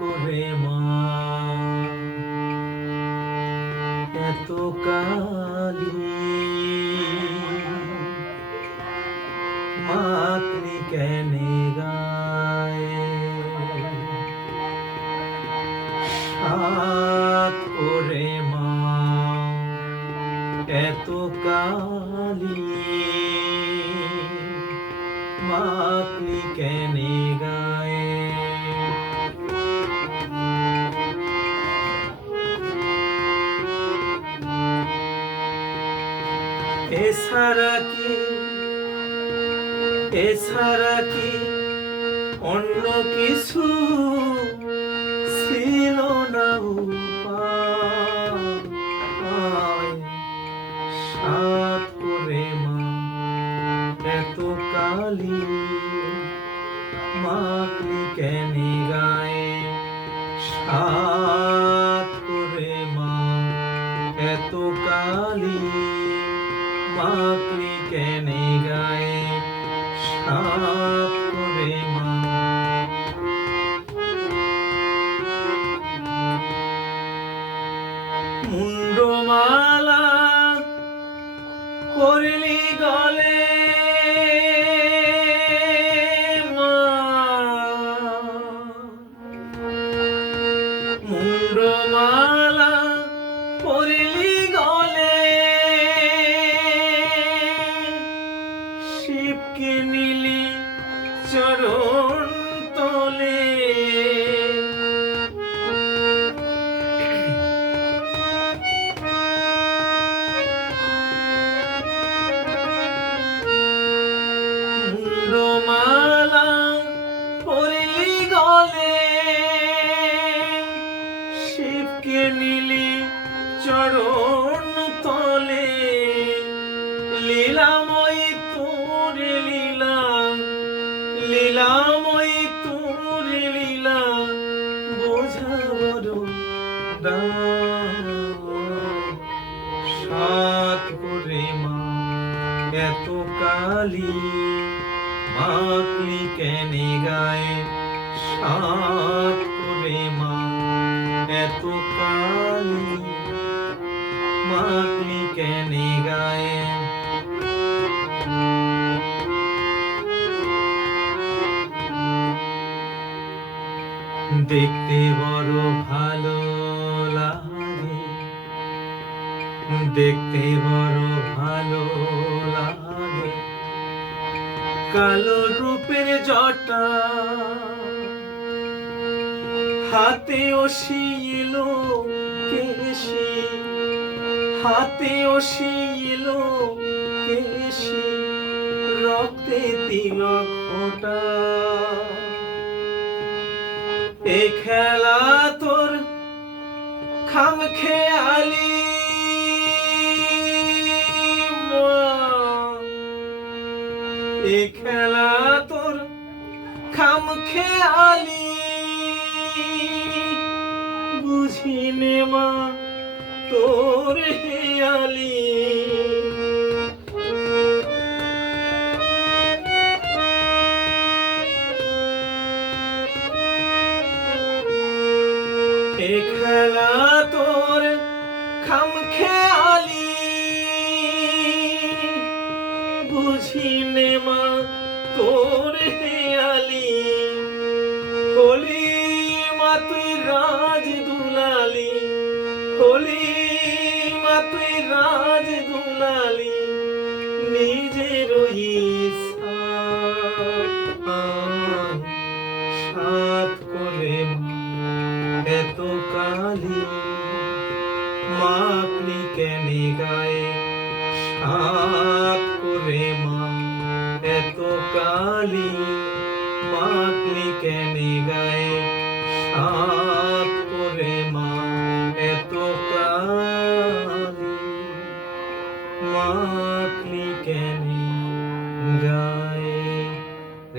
করে মা। এত কালি মাকড়ি কেনে গায়ে। হাত করে মা। এত কালি মাকড়ি কেনে গায়ে। এছাড়া কি? এছাড়া কি অন্য কিছু ছিল না সাত করে মা, এত কালি। মাকলি কেনে গায়ে? সাত করে মা, এত কালি। মাকলি কেনে গায়ে সাত করে মা। মুন্ডমালা করলি গলে। শিবকে নিলি চরণ তলে? লীলাময় তোর লীলা, লীলাময় তোর লীলা, বোঝাবার সাত করে মা, এত কালি মাকলি কেনে গায়ে সাত কেনে গায়ে দেখতে বড় ভালো লাগে। দেখতে বড় ভালো লাগে। কালো রূপের জটা হাতে ওশিল কেশি, হাতে ওশিল কেশি, রক্তে তিন এ খেলা তোর খাম খেয়ালি, এ খেলা তোর খাম খেয়ালি। বুঝিনে মা তোর হেয়ালি। খেলা তোর খাম খেয়ালি বুঝিনে মা তোর হেয়ালি। এত কালি মাকলি কেনে গায়ে সাত করে মা এত কালি মাকলি কেনে গায়ে সাত